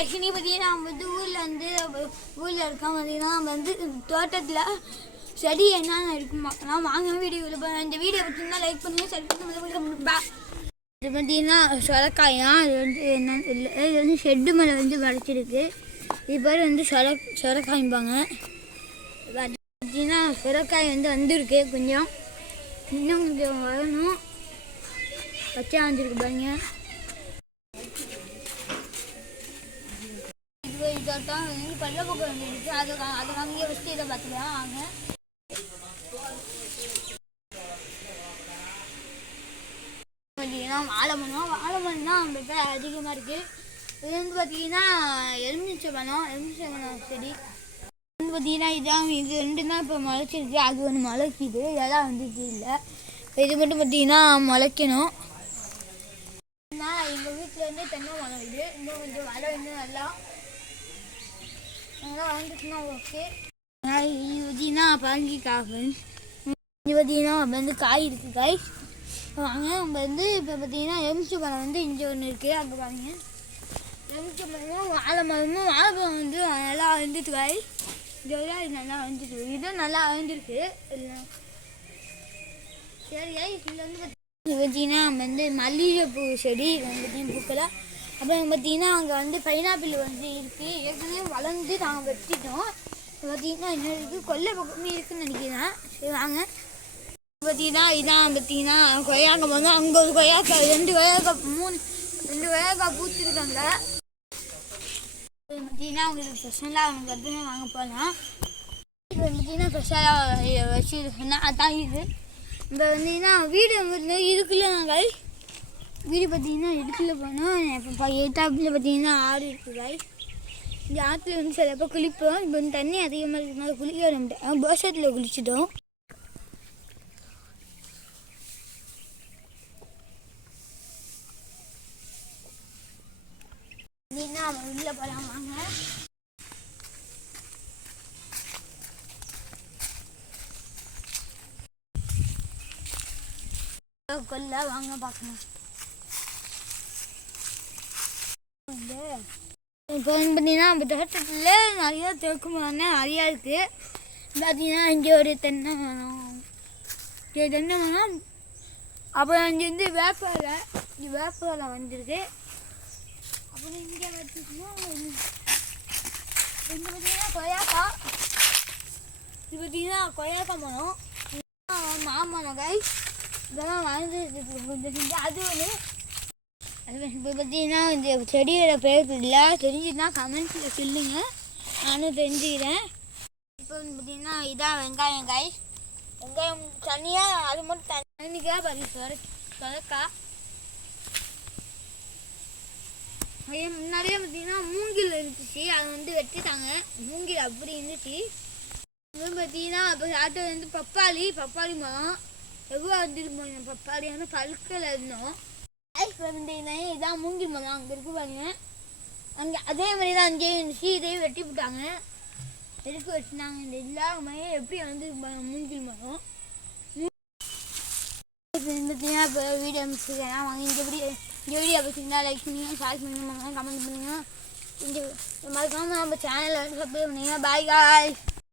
லட்சுமி பார்த்தீங்கன்னா ஊரில் இருக்கோம். பார்த்தீங்கன்னா தோட்டத்தில் செடி என்னென்ன இருக்குன்னு பார்க்கலாம். வாங்க வீடியோவில் போய் இந்த வீடியோ பார்த்தீங்கன்னா லைக் பண்ணுங்கள், ஷேர் பண்ணுங்கள். இது பார்த்தீங்கன்னா சொரக்காயா. இது ஷெட்டு மேலே வளைச்சிருக்கு. இது பேர் சொரக்காய்பாங்க. பார்த்தீங்கன்னா சொரக்காய் வந்திருக்கு. கொஞ்சம் இன்னும் கொஞ்சம் வரணும். பச்சை வந்துருக்கு பாருங்க. இதோட்டம் பல்லப்பக்கம் வந்துருக்கு. அதை வாங்கியே வச்சுட்டு இதை பார்த்துக்கலாம் வாங்க. பார்த்தீங்கன்னா வாழைமரம் தான் நம்மகிட்ட அதிகமாக இருக்குது. இது பார்த்தீங்கன்னா எலுமிச்சை மரம் செடி. பார்த்தீங்கன்னா இது ரெண்டு தான் இப்போ முளைச்சிருக்கு. அது ஒன்று முளைக்குது, இதெல்லாம் வந்துச்சு இல்லை. இது மட்டும் பார்த்தீங்கன்னா முளைக்கணும். எங்கள் வீட்டிலேருந்து தென்னை மரம் இது. இன்னும் கொஞ்சம் மழை இன்னும் நல்லா வந்துச்சுன்னா ஓகே. இது பார்த்தீங்கன்னா பரங்கிக்காய். இது பார்த்தீங்கன்னா காய் இருக்குது. காய் வாங்க. இப்போ பார்த்தீங்கன்னா எலுமிச்சை மரம் இங்கே ஒன்று இருக்குது. அங்கே பாருங்க. எலுமிச்சை மரமும் வாழை மரமும் நல்லா வந்துட்டு காய். இதெல்லாம் இது நல்லா வந்துட்டு, இதுவும் நல்லா வந்துருக்கு. சரி இதில் பார்த்தீங்கன்னா மல்லிகைப்பூ செடி பார்த்தீங்கன்னா பூக்களை. அப்புறம் பார்த்தீங்கன்னா அங்கே பைனாப்பிள் இருக்குது. ஏற்கனவே வளர்ந்து நாங்கள் வெட்டிட்டோம். பார்த்தீங்கன்னா என்ன இருக்குது, கொல்லை பக்கமே இருக்குதுன்னு நினைக்கிறேன். சரி வாங்க. பார்த்தீங்கன்னா இதான் பார்த்தீங்கன்னா கொய்யாக்காய் மரம். அங்கே ஒரு கொய்யாக்காய், ரெண்டு கொய்யாக்காய் பூச்சிருக்காங்க. பார்த்தீங்கன்னா உங்களுக்கு ஸ்பெஷலாக கருத்துமே வாங்க போகலாம். இப்போ பார்த்தீங்கன்னா ஸ்பெஷலாக வச்சுருக்கேன்னா அதான் இது. இப்போ வந்தீங்கன்னா வீடு இதுக்குள்ளே நாங்கள் வீடு பார்த்தீங்கன்னா இதுக்குள்ளே போனோம். இப்போ எட்டாப்பில் பார்த்தீங்கன்னா ஆறு இருக்குது காய். இந்த ஆற்றுல சிலப்போ குளிப்போம். இப்போ தண்ணி அதிகமாக இருக்கிறதுனால குளிக்க வர முடியாது. போஷத்தில் குளிச்சிட்டோம். பார்த்தீங்கன்னா உள்ளே போகலாம் வாங்க. கொல்ல வாங்க பார்க்கலாம். இப்போ பார்த்தீங்கன்னா நம்ம தோட்டத்தில் நிறையா தெற்கு மரம் நிறையா இருக்குது. பார்த்தீங்கன்னா இங்கே ஒரு தென்னை மரம். அப்புறம் இங்கே வேப்பலை வந்துருக்கு. அப்புறம் இங்கே பார்த்தீங்கன்னா பார்த்தீங்கன்னா கொய்யாக்காய். இது பார்த்தீங்கன்னா கொய்யாக்காய் மரம், மாமரம் காய். இதெல்லாம் வாழ்ந்துட்டு அது ஒன்று. இப்போ பார்த்தீங்கன்னா இந்த செடியோட பேர் இல்லை, தெரிஞ்சுன்னா கமெண்ட்ஸில் சொல்லுங்க, நானும் தெரிஞ்சுக்கிறேன். இப்போ பார்த்தீங்கன்னா இதான் வெங்காயம் காய். வெங்காயம் தனியாக அது மட்டும் தண்ணிக்காக பாருங்க. சொரக்காய் முன்னாடியே பார்த்தீங்கன்னா மூங்கில் இருந்துச்சு. அதை வெட்டிட்டாங்க. மூங்கில் அப்படி இருந்துச்சு. இது பார்த்தீங்கன்னா இப்போ ஆட்டோ பப்பாளி மரம் எவ்வளோ வந்துருப்போம். பப்பாளியான பழுக்கில் இருந்தோம். இதான் மூங்கில் மரம். அங்கே இருக்கு பாருங்க. அங்கே அதே மாதிரி தான் அங்கேயே இருந்துச்சு. இதையும் வெட்டி விட்டாங்க. எதுக்கு வெட்டினாங்க இந்த எல்லாமே எப்படி மூங்கில் மரம். பார்த்தீங்கன்னா இப்போ வீடியோ முடிச்சுக்கலாம் வாங்க. இந்த வீடியோ பார்த்தீங்கன்னா லைக் பண்ணுங்க, ஷேர் பண்ணுங்க, கமெண்ட் பண்ணுங்க. இந்த மறக்காமல் நம்ம சேனலில் சப்ஸ்கிரைப் பண்ணுங்க. பாய் காய்.